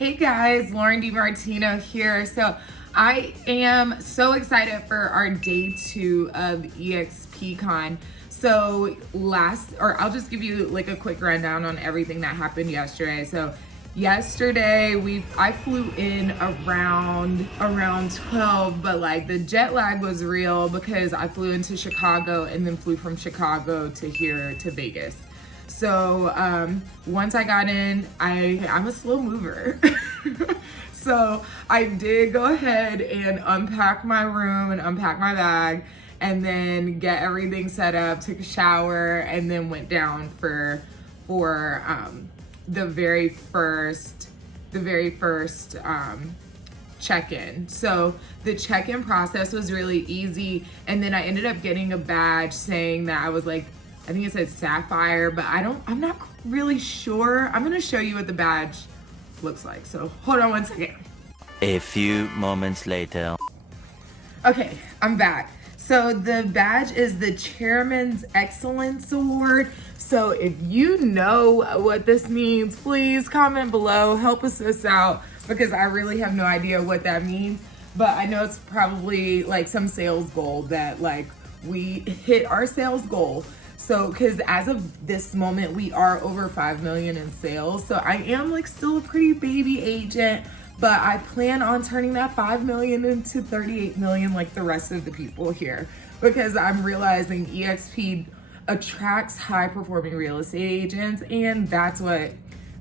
Hey guys, Lauren DiMartino here. So I am so excited for our day 2 of eXpCon. So I'll just give you like a quick rundown on everything that happened yesterday. So yesterday I flew in around 12, but like the jet lag was real because I flew into Chicago and then flew from Chicago to here to Vegas. So once I got in, I'm a slow mover. So I did go ahead and unpack my room and unpack my bag and then get everything set up, took a shower, and then went down for the very first check-in. So the check-in process was really easy, and then I ended up getting a badge saying that I was like, I think it said Sapphire, but I'm not really sure. I'm gonna show you what the badge looks like. So hold on one second. A few moments later. Okay, I'm back. So the badge is the Chairman's Excellence Award. So if you know what this means, please comment below, help us out, because I really have no idea what that means. But I know it's probably like some sales goal that like we hit our sales goal. So, because as of this moment, we are over 5 million in sales. So I am like still a pretty baby agent, but I plan on turning that 5 million into 38 million like the rest of the people here, because I'm realizing eXp attracts high performing real estate agents, and that's where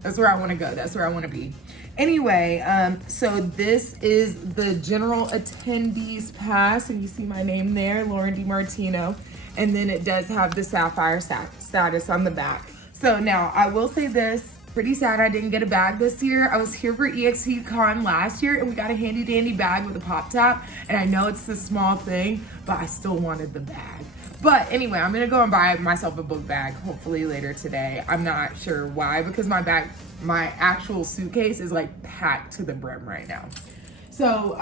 I want to go. That's where I want to be. Anyway, so this is the general attendees pass, and you see my name there, Lauren DiMartino. And then it does have the Sapphire status on the back. So now I will say this, pretty sad I didn't get a bag this year. I was here for eXpCon last year and we got a handy dandy bag with a pop top. And I know it's a small thing, but I still wanted the bag. But anyway, I'm gonna go and buy myself a book bag, hopefully later today. I'm not sure why, because my actual suitcase is like packed to the brim right now. So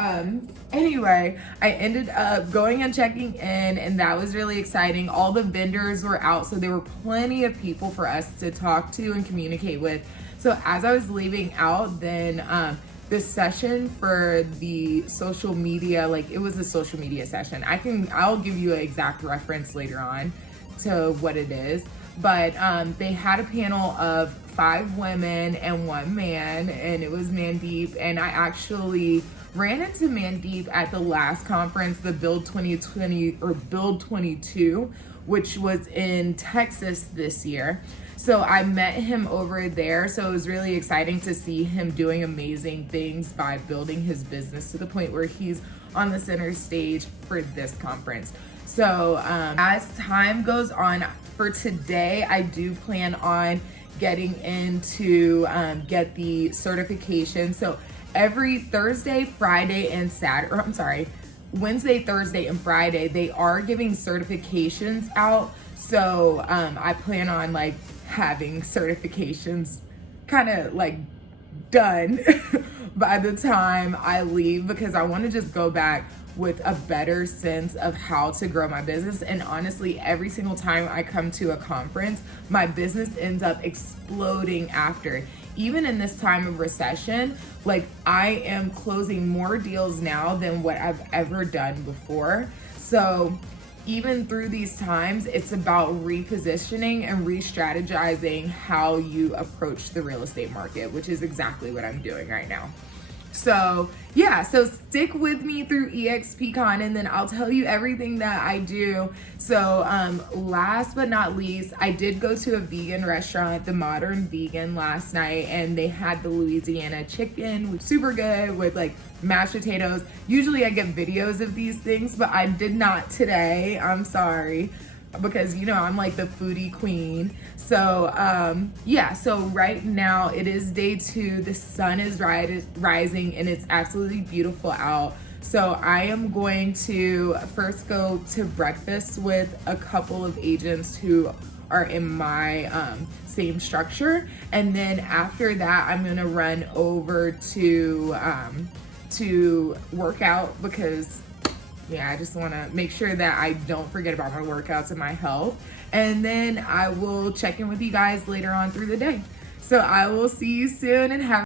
anyway, I ended up going and checking in, and that was really exciting. All the vendors were out, so there were plenty of people for us to talk to and communicate with. So as I was leaving out, then the session for the social media, like it was a social media session. I'll give you an exact reference later on to what it is. But they had a panel of 5 women and 1 man, and it was Mandeep. And I actually ran into Mandeep at the last conference, the Build 2020 or Build 22, which was in Texas this year. So I met him over there. So it was really exciting to see him doing amazing things by building his business to the point where he's on the center stage for this conference. So as time goes on, for today, I do plan on getting into get the certification. So every Thursday, Friday, and Wednesday, Thursday, and Friday, they are giving certifications out. So I plan on like having certifications kind of like done by the time I leave, because I want to just go back with a better sense of how to grow my business. And honestly, every single time I come to a conference, my business ends up exploding after. Even in this time of recession, like I am closing more deals now than what I've ever done before. So even through these times, it's about repositioning and re-strategizing how you approach the real estate market, which is exactly what I'm doing right now. So yeah, so stick with me through eXpCon, and then I'll tell you everything that I do. So last but not least, I did go to a vegan restaurant, the Modern Vegan, last night, and they had the Louisiana chicken, which was super good, with like mashed potatoes. Usually I get videos of these things, but I did not today. I'm sorry, because you know I'm like the foodie queen. So yeah, so right now it is day 2. The sun is rising and it's absolutely beautiful out. So I am going to first go to breakfast with a couple of agents who are in my same structure, and then after that I'm gonna run over to work out, because yeah, I just want to make sure that I don't forget about my workouts and my health. And then I will check in with you guys later on through the day. So I will see you soon, and have